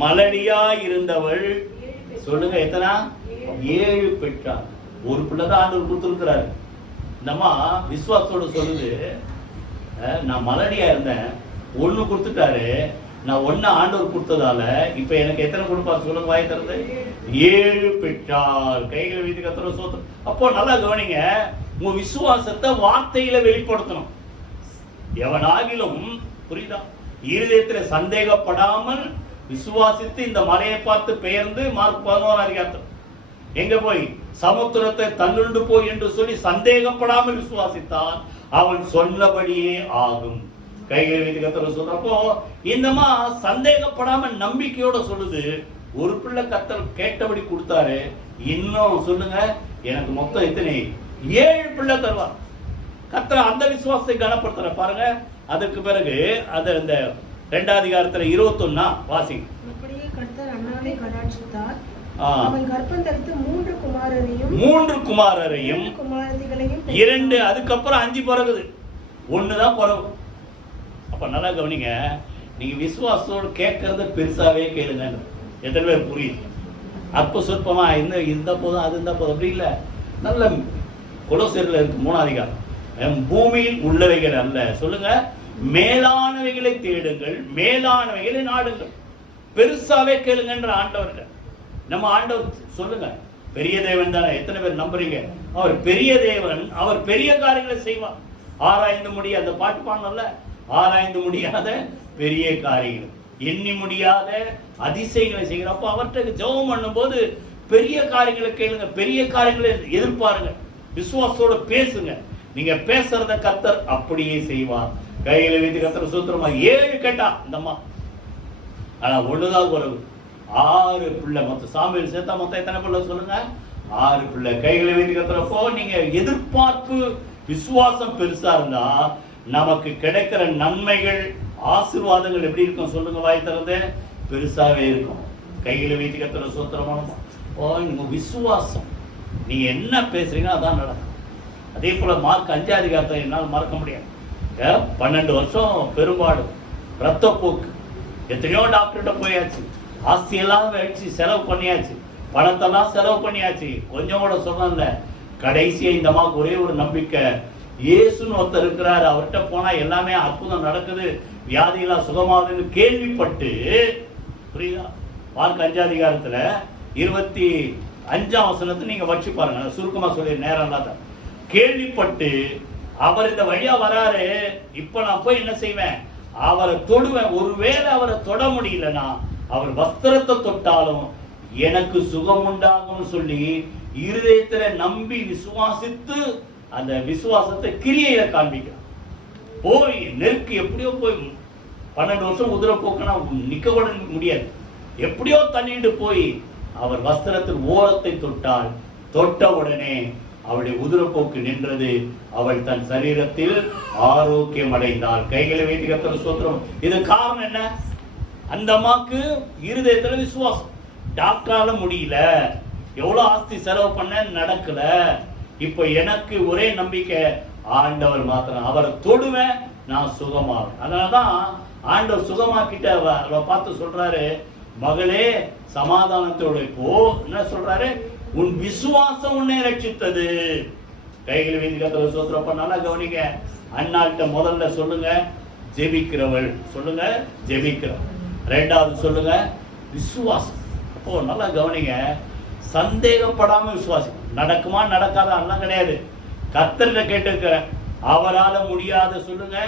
மலடியாய் இருந்தவள் சொல்லுங்க எத்தனா 7 பெற்றார். ஒரு பிள்ளை தான் ஆண்டவர் கொடுத்துருக்கிறாரு. இந்தம்மா விசுவாசத்தோட சொல்லுது, நான் மலடியா இருந்தேன், 1 கொடுத்துட்டாரு, நான் 1 ஆண்டவர் கொடுத்ததால இப்ப எனக்கு எத்தனை கொடுப்பார் சொல்லுங்க, வாய் திறந்து 7 பெற்றார். கைகளை வைத்து கர்த்தரை ஸ்தோத்திரம். அப்போ நல்லா கவனிங்க, உங்க விசுவாசத்தை வார்த்தையில வெளிப்படுத்தணும். எவனாகிலும் புரியுதா, இருதயத்தில் சந்தேகப்படாமல் விசுவாசித்து இந்த மலையை பார்த்து பெயர்ந்து மார்க் 11ஆம் அதிகாரம் எங்க போய் சமுத்திரத்தை தள்ளுண்டு போய் என்று சொல்லி சந்தேகப்படாமல் விசுவாசித்தான், அவன் சொன்னபடியே ஆகும். கைகளை வைத்து கர்த்தரை சொல்றப்போ இந்தமா சந்தேகப்படாம நம்பிக்கையோட சொல்லுது. ஒரு பிள்ளை கர்த்தர் கேட்டபடி கொடுத்தாரு, இன்னும் சொல்லுங்க எனக்கு மொத்தம் எத்தனை 7 பிள்ளை தருவார். கர்த்தர் அந்த விசுவாசத்தை கனப்படுத்துற பாருங்க. அதற்கு பிறகு அது இந்த 2ஆம் அதிகாரத்துல 21 வாசிங்க. அப்படியே கர்த்தர் அன்னாளை கடாட்சித்தார். அவன் கர்ப்பம் தரித்து 3 குமாரரையும் 3 குமாரரையும் குமாரத்திகளையும் 2, அதுக்கப்புறம் 5 பிறகுது, 1 தான் பிறகு. அப்ப நல்லா கவனிங்க, நீங்க விசுவாசத்தோடு கேட்கறத பெருசாவே கேளுங்க. எத்தனை பேர் புரியுது? அற்ப சொற்பமா இந்த போதும் அது இந்த போதும் அப்படி இல்லை. நல்ல கொலோசியர்ல இருக்கு 3ஆம் அதிகாரம், பூமியில் உள்ளவைகள் அல்ல சொல்லுங்க, மேலானவைகளை தேடுங்கள், மேலானவைகளை நாடுங்கள். பெருசாவே கேளுங்கன்ற ஆண்டவர்கிட்ட. நம்ம ஆண்டவர் சொல்லுங்க பெரிய தேவன் தானே, எத்தனை பேர் நம்புறீங்க? அவர் பெரிய தேவன், அவர் பெரிய காரியங்களை செய்வார். ஆராய்ந்து முடிய அந்த பாட்டு பாடல, ஆராய்ந்து முடியாத பெரிய காரியங்கள், எண்ணி முடியாத அதிசயங்களை செய்கிறப்போ அவர்கிட்ட ஜெபம் பண்ணும் போது பெரிய காரியங்களை கேளுங்க, பெரிய காரியங்களை எதிர்பாருங்க, விசுவாசத்தோட பேசுங்க. நீங்க பேசுறத கர்த்தர் அப்படியே செய்வார். கையில வைத்து கர்த்தர் சூத்திரமா 7 கேட்டா இந்தம்மா, ஆனா 1 தான் குறைவு. 6 பிள்ளை மொத்தம். சாமியில் சேர்த்தா மொத்தம் எத்தனை பிள்ளை சொல்லுங்க? 6 பிள்ளை. கைகளை வைத்து கர்த்தரப்போ நீங்க எதிர்பார்ப்பு விசுவாசம் பெருசா இருந்தா நமக்கு கிடைக்கிற நன்மைகள் ஆசீர்வாதங்கள் எப்படி இருக்கும் சொல்லுங்க, வாய் திறந்து பெருசாவே இருக்கும். கைகளை வைத்து கர்த்தரை சூத்திரமா உங்க விசுவாசம், நீங்க என்ன பேசுறீங்க அதான் நடக்கும். அதே போல மார்க் 5ஆம் அதிகாரத்தை என்னால் மறக்க முடியாது. 12 வருஷம் பெரும்பாடு, ரத்தப்போக்கு, எத்தனையோ டாக்டர்கிட்ட போயாச்சு, ஆஸ்தியெல்லாம் வச்சு செலவு பண்ணியாச்சு, பணத்தெல்லாம் செலவு பண்ணியாச்சு, கொஞ்சம் கூட சொன்னல. கடைசியா இந்த அம்மாவுக்கு ஒரே ஒரு நம்பிக்கை, இயேசுன்னு ஒருத்தர் இருக்கிறாரு, அவர்கிட்ட போனா எல்லாமே அற்புதம் நடக்குது, வியாதியெல்லாம் சுகமாகுதுன்னு கேள்விப்பட்டு, புரியுதா? மார்க் 5ஆம் அதிகாரத்துல 25ஆம் வசனத்தை நீங்க வச்சு பாருங்க, சுருக்கமா சொல்லி நேரம் இல்லாத. கேள்விப்பட்டு அவர் இந்த வழியா வராரு, இப்ப நான் போய் என்ன செய்வேன், அவரை தொடுவேன், ஒருவேளை அவரை தொட முடியலன்னா அவர் வஸ்திரத்தை தொட்டாலும் எனக்கு சுகம் உண்டாகும் சொல்லி இருதயத்துல நம்பி விசுவாசித்து அந்த விசுவாசத்தை கிரியையில காண்பிக்கிறார். போய் நெருக்கு எப்படியோ போய் 12 வருஷம் உதிர போக்குனா நிக்க கூட முடியாது, எப்படியோ தள்ளிட்டு போய் அவர் வஸ்திரத்தின் ஓரத்தை தொட்டால், தொட்ட உடனே அவளுடைய உதிரப்போக்கு நின்றது, அவள் தன் சரீரத்தில் ஆரோக்கியம் அடைந்தாள். கைகளை வைத்து கர்த்தர் ஸ்தோத்திரம். இது காரணம் என்ன? அந்த அம்மாக்கு இருதயத்துல விசுவாசம். டாக்டரால முடியல, எவ்வளவு ஆஸ்தி செலவு பண்ண நடக்கல, இப்ப எனக்கு ஒரே நம்பிக்கை ஆண்டவர் மாத்திரம், அவரை தொடுவேன் நான் சுகமாவேன். அதனாலதான் ஆண்டவர் சுகமாக்கிட்ட பார்த்து சொல்றாரு, மகளே சமாதானத்தோட போ. என்ன சொல்றாரு? உன் விசுவாசம் உன்னை ரட்சித்தது. கைகளை வீதி கர்த்தருக்கு ஸ்தோத்திரம். அப்ப நல்லா கவனிங்க. அண்ணாட்ட முதல்ல சொல்லுங்க ஜெபிக்கிறவள், சொல்லுங்க ஜெபிக்கிறவள். ரெண்டாவது சொல்லுங்க விசுவாசம். அப்போ நல்லா கவனிங்க, சந்தேகப்படாம விசுவாசம். நடக்குமா நடக்காதா எல்லாம் கிடையாது. கர்த்தர்கிட்ட கேட்டுக்க. அவரால் முடியாத சொல்லுங்க,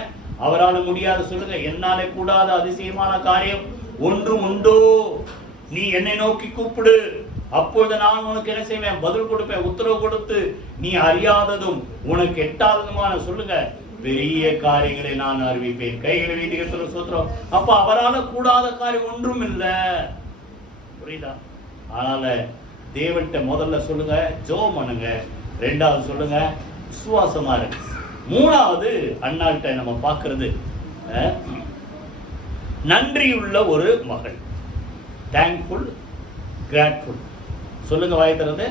அவரால் முடியாத சொல்லுங்க. என்னாலே கூடாத அதிசயமான காரியம் ஒன்றும் உண்டோ? நீ என்னை நோக்கி கூப்பிடு, அப்பொழுது நான் உனக்கு என்ன செய்வேன்? பதில் கொடுப்பேன். உத்தரவு கொடுத்து நீ அறியாததும் உனக்கு எட்டாததுமான சொல்லுங்க பெரிய காரியங்களை நான் அறிவிப்பேன். கைகளை வீதி கர்த்தருக்கு ஸ்தோத்திரம். அப்ப அவரால் கூடாத காரியம் ஒன்றும் இல்லை. புரியுதா? அதனால தேவன்கிட்ட முதல்ல சொல்லுங்க ஜெபம் பண்ணுங்க. ரெண்டாவது சொல்லுங்க விசுவாசமா இருக்கு. மூணாவது அண்ணாள்கிட்ட நம்ம பார்க்கிறது நன்றியுள்ள ஒரு மகள். தேங்க்ஃபுல், கிராட்ஃபுல். சொல்லுங்க வாய் திறந்து.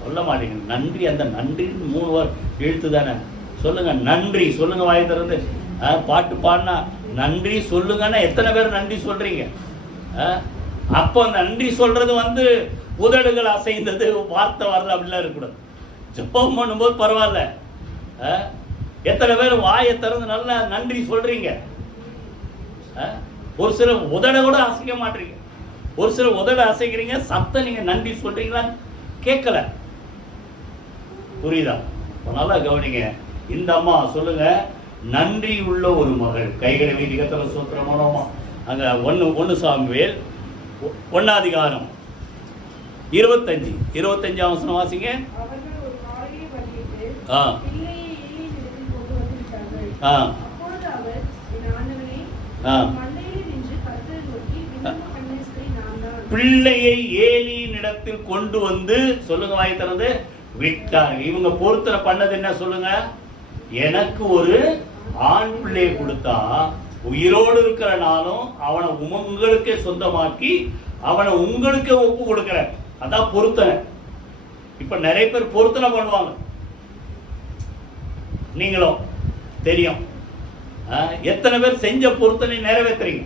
சொல்ல மாட்டீங்க நன்றி. அந்த நன்றி 3 எழுத்து தானே. சொல்லுங்க நன்றி. சொல்லுங்க வாய் திறந்து. பாட்டு பாடினா நன்றி சொல்லுங்கன்னா எத்தனை பேர் நன்றி சொல்றீங்க? அப்போ நன்றி சொல்றது உதடுகள் அசைந்தது, வார்த்தை வரல அப்படிலாம் இருக்கக்கூடாது. ஜெபம் பண்ணும்போது பரவாயில்ல. எத்தனை பேர் வாயை திறந்து நல்லா நன்றி சொல்றீங்க? ஒரு சில உதட கூட அசைக்க மாட்டீங்க. ஒரு சில உதட அசைக்கிறீங்க, சத்தம் நீங்க நன்றி சொல்றீங்களா கேட்கல. புரியுதா? நல்லா கவனிங்க. இந்த அம்மா சொல்லுங்க நன்றி உள்ள ஒரு மகள். கைகளை வீதி கர்த்தருக்கு ஸ்தோத்திரம். அங்க 1 சாமுவேல் 1 அதிகாரம் 25 வசனம் வாசிங்க. பிள்ளையை ஏலியினிடத்தில் கொண்டு வந்து சொல்லுங்க வாய் திறந்து விட்டார். இவங்க பொருத்தனை பண்ணது என்ன சொல்லுங்க? எனக்கு ஒரு ஆண் பிள்ளையை கொடுத்தா உயிரோடு இருக்கிற நாளும் அவனை உங்களுக்கே சொந்தமாக்கி அவனை உங்களுக்கே ஒப்பு கொடுக்கிறேன். அதான் பொருத்தனை. இப்ப நிறைய பேர் பொருத்தனை பண்ணுவாங்க, நீங்களும் தெரியும். எத்தனை பேர் செஞ்ச பொருத்தனை நிறைவேற்றுறீங்க?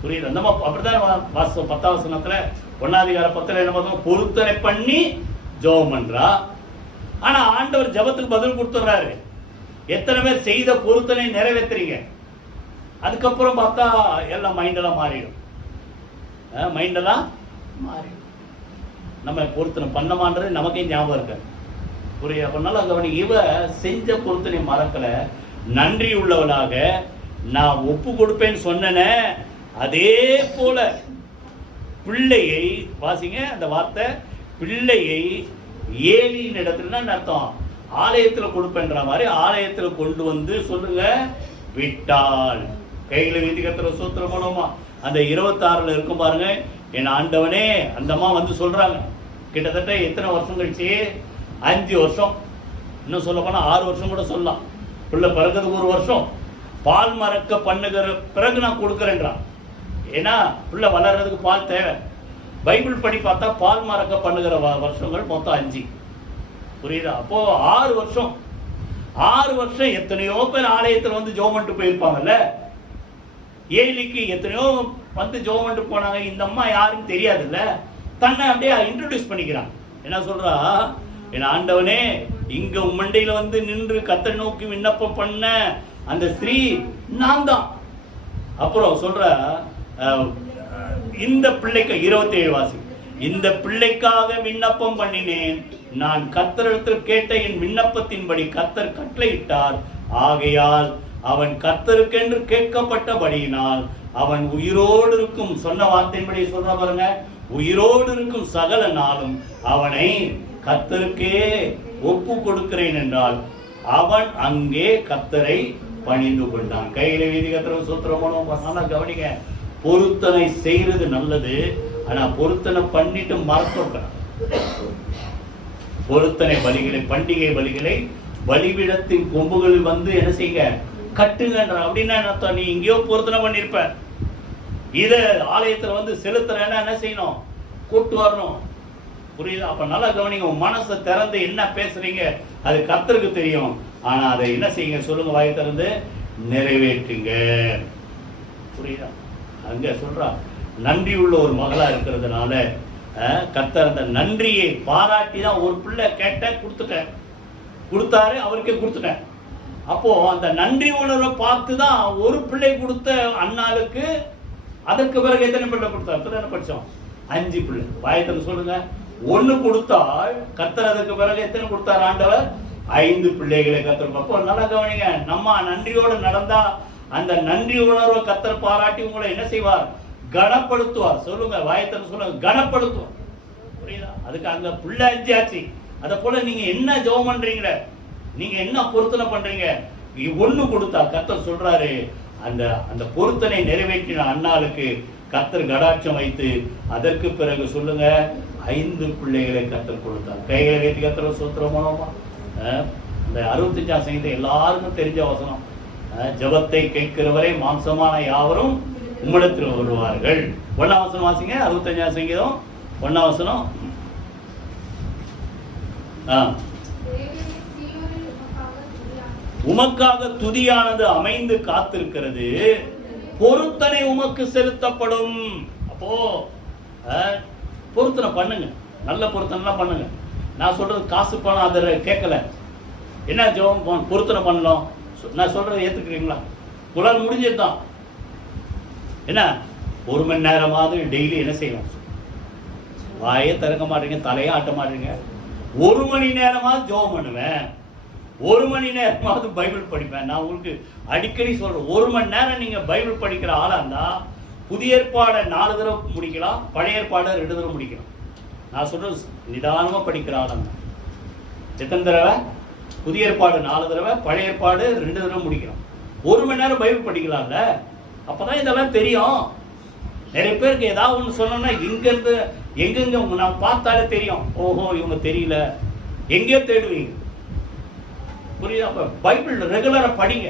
புரியுது? அந்த அப்படிதான் 10 வசனத்துல 1 அதிகாரம் 10 என்ன பார்த்தோம்? பொருத்தனை பண்ணி ஜெபம் பண்றா. ஆனா ஆண்டவர் ஜெபத்துக்கு பதில் கொடுத்துறாரு. எத்தனை பேர் செய்த பொருத்தனை நிறைவேற்றுறீங்க? அதுக்கப்புறம் பார்த்தா எல்லாம் மைண்டெல்லாம் மாறிடும். மைண்டெல்லாம் மாறிடும். நம்ம பொருத்தனை பண்ணமான்றது நமக்கே ஞாபகம் இருக்க. புரியுது? அப்ப நல்லா கவனிங்க. இவ செஞ்ச பொருத்தனை மறக்கல. நன்றி உள்ளவளாக நான் ஒப்பு கொடுப்பேன்னு சொன்னேனே, அதே போல பிள்ளையை வாசிங்க. அந்த வார்த்தை பிள்ளையை ஏலியின் இடத்துல அர்த்தம் ஆலயத்தில் கொடுப்பேன்ற மாதிரி ஆலயத்தில் கொண்டு வந்து சொல்லுங்க விட்டாள். கைகளை வீதி கர்த்தருக்கு ஸ்தோத்திரம் பண்ணுவோமா? அந்த 26 இருக்கும் பாருங்க. என் ஆண்டவனே, அந்த அம்மா சொல்றாங்க. கிட்டத்தட்ட எத்தனை வருஷம் கழிச்சு? 5 வருஷம். இன்னும் சொல்ல போனா 6 வருஷம் கூட சொல்லலாம். பிள்ளை பிறகுறதுக்கு 1 வருஷம். பால் மறக்க பண்ணுகிற பிறகு நான் கொடுக்குறேன்றான். ஏன்னா பிள்ளை வளர்றதுக்கு பால் தேவை. பைபிள் படி பார்த்தா பால் மறக்க பண்ணுகிற வருஷங்கள் மொத்தம் 5. புரியுதா? அப்போ 6 வருஷம். 6 வருஷம் எத்தனையோ பேர் ஆலயத்தில் ஜெபம் பண்ணிட்டு போயிருப்பாங்கல்ல. ஏலிக்கு எத்தனையோ ஜெபம் பண்ணிட்டு போனாங்க. இந்த அம்மா யாருன்னு தெரியாதுல்ல. தன்னை அப்படியே இன்ட்ரோடியூஸ் பண்ணிக்கிறான். என்ன சொல்றா? என் ஆண்டவனே, இங்க உம்மண்டையில நின்று கர்த்தரை நோக்கி விண்ணப்பம் பண்ண அந்த ஸ்திரீ நான் தான். அப்புறம் சொல்ற இந்த பிள்ளைக்கு 27 வாசி. இந்த பிள்ளைக்காக விண்ணப்பம் பண்ணினேன். நான் கர்த்தரிடத்தில் கேட்ட என் விண்ணப்பத்தின்படி கர்த்தர் கட்டளையிட்டார். ஆகையால் அவன் கர்த்தருக்கென்று கேட்கப்பட்டபடியினால் அவன் உயிரோடு இருக்கும். சொன்ன வார்த்தையின்படி சொல்ற பாருங்க, உயிரோடு இருக்கும் சகல நாளும் அவனை கர்த்தருக்கே ஒப்பு கொடுக்கிறேன் என்றால் அவன் அங்கே கர்த்தரை பணிந்து கொண்டான். கையில வீதி கர்த்தருக்கு ஸ்தோத்திரம் பண்ணுவோம். கவனிங்க, பொருத்தனை செய்யறது நல்லது. ஆனா பொருத்தனை பண்ணிட்டு மறக்க. பொருத்தனை பலிகளை, பண்டிகை பலிகளை பலிபீடத்தின் கொம்புகளில் என்ன செய்யுங்க? கட்டுங்கன்ற. அப்படின்னா நீ எங்கேயோ பொருத்தனை பண்ணிருப்ப. இத ஆலயத்துல செலுத்துறேன்னா என்ன செய்யணும்? கூட்டு வரணும். புரியுது? அப்ப நல்லா கவனிங்க. மனசை திறந்து என்ன பேசுறீங்க அது கர்த்தருக்கு தெரியும். ஆனா அதை என்ன செய்யுங்க? சொல்லுங்க வாயை திறந்து நிறைவேற்றுங்க. புரியுதா? அங்க சொல்றா நன்றி உள்ள ஒரு மகளா இருக்கிறதுனால கர்த்தர் அந்த நன்றியை பாராட்டி தான் ஒரு பிள்ளை கொடுத்தாரு, அவருக்கே கொடுத்துட்டேன். அப்போ அந்த நன்றி உணர்வை பார்த்து தான் ஒரு பிள்ளை கொடுத்த அண்ணாளுக்கு அதற்கு பிறகு எத்தனை பிள்ளை கொடுத்தார்? இப்ப படிச்சோம் 5 பிள்ளை. வாயத்தில் சொல்லுங்க. 1 கொடுத்தால் கர்த்தர் அதுக்கு பிறகு எத்தனை கொடுத்தார்? ஆண்டவர் 5 பிள்ளைகளை கர்த்தர். அப்போ நல்லா கவனிங்க, நம்ம நன்றியோடு நடந்தா அந்த நன்றி உணர்வை கர்த்தர் பாராட்டி உங்களை என்ன செய்வார்? கனப்படுத்துவார். சொல்லுங்க, வாயத்தில் சொல்லுங்க, கனப்படுத்துவார். புரியுதா? அதுக்கு அங்க பிள்ளை 5 ஆச்சு. அதை போல நீங்க என்ன ஜெபம் பண்றீங்க, நீங்க என்ன பொருத்தனை பண்றீங்க? 1 கொடுத்தா கர்த்தர் சொல்றாரு, அந்த அந்த பொருத்தனை நிறைவேற்றின அண்ணாளுக்கு கர்த்தர் கடாட்சம் வைத்து அதற்கு பிறகு சொல்லுங்க 5 பிள்ளைகளை கர்த்தர் கொடுத்தார். கைகளை வைத்து கர்த்தர் சூத்திரம் மூலமா இந்த 65ஆம் சங்கீதம் எல்லாருக்கும் தெரிஞ்ச வசனம். ஜெபத்தை கேட்கிறவரை மாம்சமான யாவரும் உம்மிடத்தில் வருவார்கள். 1ஆம் வசனம் வாசிங்க. 65ஆம் சங்கீதம் 1ஆம் வசனம். உமக்காக துதியானது அமைந்து காத்திருக்கிறது, பொருத்தனை உமக்கு செலுத்தப்படும். அப்போ பொருத்தனை பண்ணுங்க, நல்ல பொருத்தனை பண்ணுங்க. நான் சொல்றது காசு பணம் அதை கேட்கல. என்ன ஜெபம் பொருத்தனை பண்ணலாம், நான் சொல்றதை ஏத்துக்கிறீங்களா? உங்களால் முடிஞ்சதுதான். என்ன 1 மணி நேரமாவது டெய்லி என்ன செய்யலாம்? வாயே திறக்க மாட்டீங்க, தலையே ஆட்ட மாட்டீங்க. 1 மணி நேரமாவது ஜெபம் பண்ணுவேன், 1 மணி நேரமாவது பைபிள் படிப்பேன். நான் உங்களுக்கு அடிக்கடி சொல்றேன், 1 மணி நேரம் நீங்க பைபிள் படிக்கிற ஆளா இருந்தா புதிய ஏற்பாடை 4 தடவை முடிக்கலாம், பழைய ஏற்பாடை 2 தடவை முடிக்கலாம். நான் சொல்றது நிதானமா படிக்கிற ஆளா இருந்தா எத்தனை தடவை? புதிய ஏற்பாடு 4 தடவை, பழைய ஏற்பாடு 2 தடவை முடிக்கலாம். 1 மணி நேரம் பைபிள் படிக்கலாம்ல, அப்பதான் இதெல்லாம் தெரியும். நிறைய பேருக்கு ஏதாவது ஒன்று சொன்னோம்னா இங்கிருந்து எங்கெங்க நான் பார்த்தாலே தெரியும். ஓஹோ இவங்க தெரியல, எங்கேயோ தேடுவீங்க. புரியுதா? அப்ப பைபிள் ரெகுலரா படிங்க,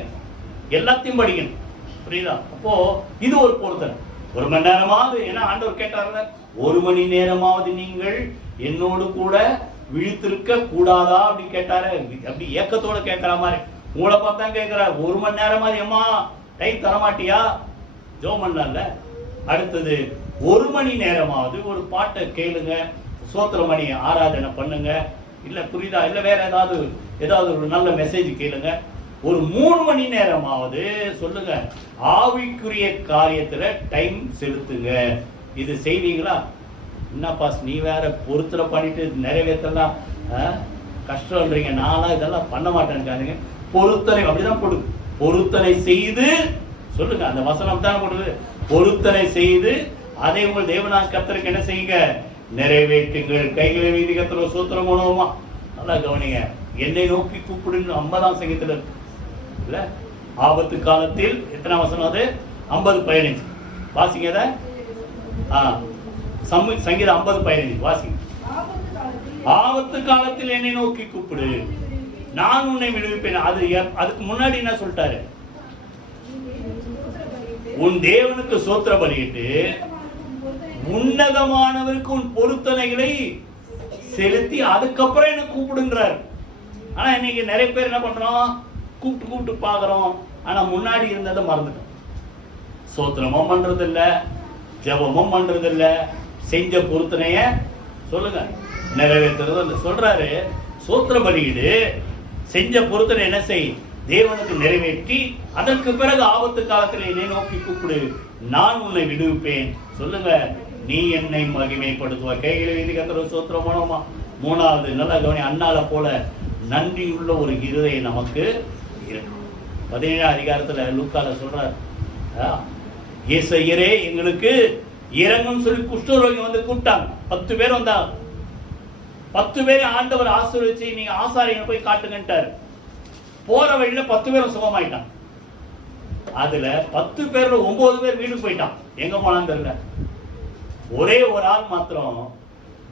எல்லாத்தையும் படிக்கணும். புரியுதா? அப்போ இது ஒரு பொருத்தனை. 1 மணி நேரமாவது, ஏன்னா ஆண்டவர் கேட்டார்ல, 1 மணி நேரமாவது நீங்கள் என்னோடு கூட விழித்திருக்க கூடாதா அப்படி கேட்டாரு. அப்படி ஏக்கத்தோட கேட்கற மாதிரி உங்களை பார்த்தா கேட்கிறார். 1 மணி நேரமாவது ஏமா டைம் தரமாட்டியா? ஜெபம் பண்ணல. அடுத்தது 1 மணி நேரமாவது ஒரு பாட்டை கேளுங்க, சோத்திரமணி ஆராதனை பண்ணுங்க. இல்ல புரியுதா? இல்ல வேற ஏதாவது ஒரு நல்ல மெசேஜ் கேளுங்க. ஒரு 3 மணி நேரமாவது சொல்லுங்க, ஆவிக்குரிய காரியத்துல டைம் செலுத்துங்க. இது செய்வீங்களா? என்ன பாஸ் நீ வேற பொருத்தனை பண்ணிட்டு நிறைவேற்றலாம் கஷ்டம்ன்றீங்க. நானா இதெல்லாம் பண்ண மாட்டேன்னு பொருத்தனை அப்படிதான் கொடுக்கு. பொருத்தனை செய்து சொல்லுங்க, அந்த வசனம் தான் கொடுக்குது. பொருத்தனை செய்து அதை உங்கள் தேவனான கர்த்தருக்கு என்ன செய்யுங்க? நிறைவேற்றுங்கள். கைகளை வீதி கர்த்தர் சூத்திரம் மூலமா. நல்லா கவனிங்க, என்னை நோக்கி கூப்பிடுன்னு 50ஆம் சங்கீதத்தில் இருக்கு இல்ல? ஆபத்து காலத்தில் எத்தனை வசனம் அது? 50:15 வாசிங்க. அதை சங்கீதம் 50:15 வாசிங்க. ஆபத்து காலத்தில் என்னை நோக்கி கூப்பிடு, நான் உன்னை விடுவிப்பேன். அதுக்கு முன்னாடி என்ன சொல்லிட்டாரு? உன் தேவனுக்கு சோத்திர பலியிட்டு உன்னதமானவருக்கு உன் பொருத்தனைகளை செலுத்தி அதுக்கப்புறம் என்ன கூப்பிடுங்கிறார். ஆனா இன்னைக்கு நிறைய பேர் என்ன பண்றோம்? கூப்பிட்டு பாக்குறோம், ஆனா முன்னாடி இருந்ததை மறந்துட்டோம். சோத்திரமும் பண்றது இல்ல, ஜபமும் பண்றது இல்ல, செஞ்ச பொருத்தனைய சொல்லுங்க நிறைவேற்றுறது இல்ல. சொல்றாரு சோத்திர பலியிடு, செஞ்ச பொருத்தனை என்ன செய்? தேவனுக்கு நிறைவேற்றி அதற்கு பிறகு ஆபத்து காலத்தில் என்னை நோக்கி கூப்பிடு, நான் உன்னை விடுவிப்பேன். சொல்லுங்க, நீ என்னை மகிமைப்படுத்துவாய். கைகளை வீதி கர்த்தர் சோத்திரம் மூலமா. 3வது நல்லா கவனி, அண்ணால போல நன்றியுள்ள ஒரு இருதயம் நமக்கு இருக்கும். 17ஆம் அதிகாரத்துல லூக்கால சொல்றார், இயேசுவே எங்களுக்கு இறங்கும் சொல்லி குஷ்டரோகி வந்து கூப்பிட்டாங்க. 10 பேர் வந்தாங்க. 10 பேரை ஆண்டவர் ஆசீர்வதிச்சு நீங்க ஆசாரியங்களை போய் காட்டுங்கன்ட்டார். போற வழியில 10 பேரும் சுகமாயிட்டான். அதுல 10 பேர்ல 9 பேர் வீட்டுக்கு போயிட்டான். எங்க போனான்னு தெரியல. ஒரே ஒரு ஆள் மாத்திரம்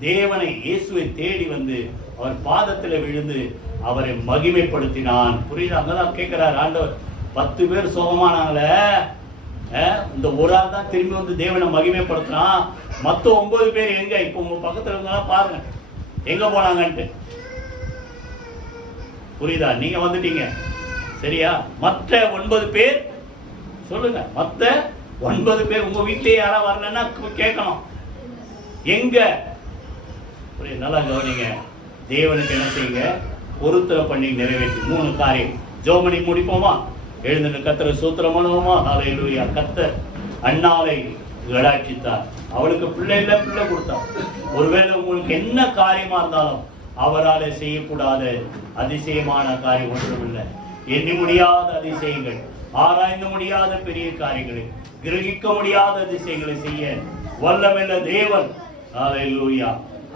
தேவனை இயேசுவை தேடி வந்து அவர் பாதத்துல விழுந்து அவரை மகிமைப்படுத்தினான். புரியுது? அங்கதான் கேட்கிறார் ஆண்டவர், 10 பேர் சுகமானாங்கள, இந்த ஒரு ஆள் தான் திரும்பி வந்து தேவனை மகிமைப்படுத்தினான். மொத்த 9 பேர் எங்க? இப்ப உங்க பக்கத்துல இருந்தாலும் பாருங்க எங்க போனாங்கன்ட்டு. புரியுதா? நீங்க வந்துட்டீங்க சரியா? மற்ற 9 பேர் சொல்லுங்க, மற்ற 9 பேர் உங்க வீட்டிலேயே யாரா வரலன்னா கேட்கணும். எங்க நல்லா கவனிங்க. தேவனுக்கு என்ன செய்யுங்க? பொருத்தனை பண்ணி நிறைவேற்றி 3 காரியம். ஜெபம் பண்ணி முடிப்போமா? எழுந்து கர்த்தரை ஸ்தோத்திரம் பண்ணுவோமா? ஹல்லேலூயா. கர்த்தர் அன்னாளை கடாட்சித்தார். அவளுக்கு பிள்ளை இல்லை, பிள்ளை கொடுத்தார். ஒருவேளை உங்களுக்கு என்ன காரியமா இருந்தாலும் அவரால் செய்யக்கூடாத அதிசயமான காரியம் ஒன்றுமில்லை. எண்ணி முடியாத அதிசயங்கள், ஆராய்ந்து முடியாத பெரிய காரியங்களை, கிரகிக்க முடியாத அதிசயங்களை செய்ய வல்லமையுள்ள தேவன். ஹல்லேலூயா.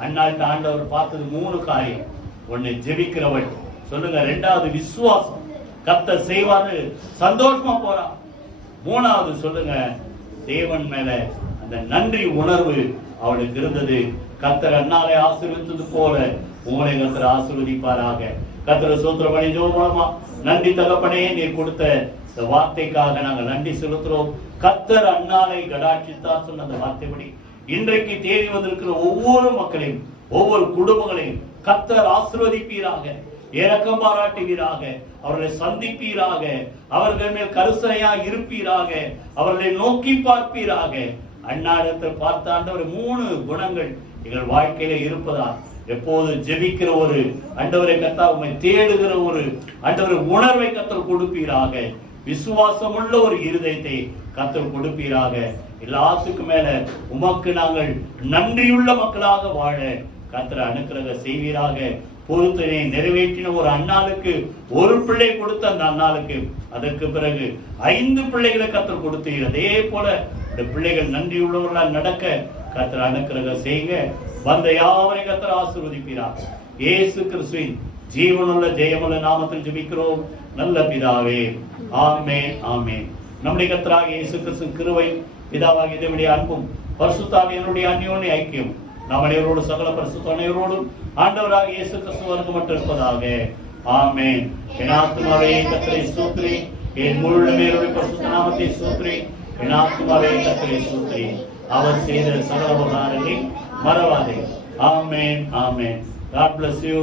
அன்னாள்கிட்ட ஆண்டவர் பார்த்தது 3 காரியம். 1 ஜெபிக்கிறவள் சொல்லுங்க. 2வது விசுவாசம், கர்த்தர் செய்வாரு, சந்தோஷமா போறா. 3வது சொல்லுங்க, தேவன் மேல அந்த நன்றி உணர்வு அவளுக்கு இருந்தது. கர்த்தர் அன்னாலை ஆசீர்வதித்தது போல உங்களை கர்த்தர் ஆசீர்வதிப்பாராக. கர்த்தர் ஸ்தோத்திரம் பண்ணி ஜெபமா. நன்றி தகப்பனே, நீர் கொடுத்த இந்த வார்த்தைக்காக நாங்கள் நன்றி செலுத்துறோம். கர்த்தர் அன்னாலை கடாட்சித்தார் சொன்ன அந்த வார்த்தைப்படி இன்றைக்கு தேடி வந்திருக்கிற ஒவ்வொரு மக்களையும், ஒவ்வொரு குடும்பங்களையும் கர்த்தர் ஆசீர்வதிப்பீராக, இரக்கம் பாராட்டுவீராக, அவர்களை சந்திப்பீராக, அவர்கள் மேல் கருசனையா இருப்பீராக, அவர்களை நோக்கி பார்ப்பீராக. அன்னாடத்தில் பார்த்த ஆண்டவர் 3 குணங்கள் எங்கள் வாழ்க்கையில இருப்பதா எப்போது ஜெபிக்கிற ஒரு ஆண்டவரை கர்த்தர் உம்மை தேடுகிற ஒரு ஆண்டவரை உணர்வை கர்த்தர் கொடுப்பீராக. விசுவாசமுள்ள ஒரு இருதயத்தை கர்த்தர் கொடுப்பீராக. எல்லாத்துக்கும் மேல உமக்கு நாங்கள் நன்றியுள்ள மக்களாக வாழ கர்த்தர் அனுக்கிரகம் செய்வீராக. பொறுத்தனை நிறைவேற்றின ஒரு அண்ணாளுக்கு 1 பிள்ளை கொடுத்த அந்த அண்ணாளுக்கு அதற்கு பிறகு 5 பிள்ளைகளை கர்த்தர் கொடுத்தீர். அதே போல இந்த பிள்ளைகள் நன்றி உள்ளவர்களால் நடக்க கர்த்தர் அனுக்கிரகம் செய்யுங்க. வந்த யாவரையும் கர்த்தர் ஆசீர்வதிப்பீராக. இயேசு கிறிஸ்துவின் ஜீவனுள்ள ஜெயமுள்ள நாமத்தில் ஜெபிக்கிறோம் நல்ல பிதாவே. ஆமென், ஆமென். நம்முடைய கர்த்தராகிய இயேசு கிறிஸ்துவின் கிருபை, பிதாவாகிய தேவனுடைய அன்பும் பரிசுத்த ஆவியானவருடைய அந்யோன்ய ஐக்கியம் நம் அனைவரோடு சகல பரிசுத்த அனைவரோடும் ஆண்டவராகிய இயேசு கிறிஸ்துவுக்கு மட்டும் இருப்பதாக. ஆமென். என் ஆத்துமாவே கர்த்தரை ஸ்தோத்திரி, என் முழு உள்ளமையோடு பரிசுத்த நாமத்தை ஸ்தோத்திரி. என் ஆத்துமாவே கர்த்தரை ஸ்தோத்திரி, அவர் செய்த சகல உபகாரங்களை மறவாதே. ஆமென், ஆமென். God bless you.